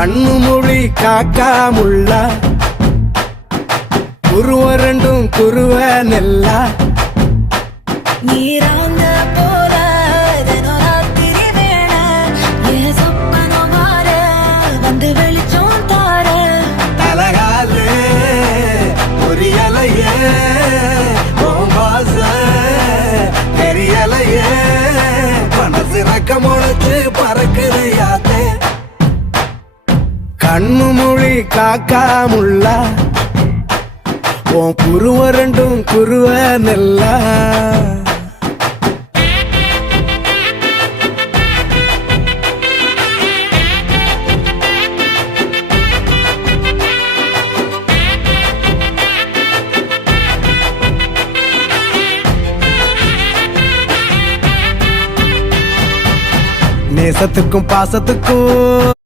கண்ணு மொழி காக்காமுள்ள குருவரண்டும் குருவ நெல்லா நீராங்க போல தினராத்திரி வேள என் சொப்பனம் மாற வந்து வெளிச்சம் தார தலகாலு பொரியலையே ஓம்பாச தெரியலையே மனசு ரக்க முளைச்சு பறக்குறையாத்தே கண்ணு மொழி காக்காமுள்ள உன் குருவரண்டும் குருவ நெல்லா நேசத்துக்கும் பாசத்துக்கும்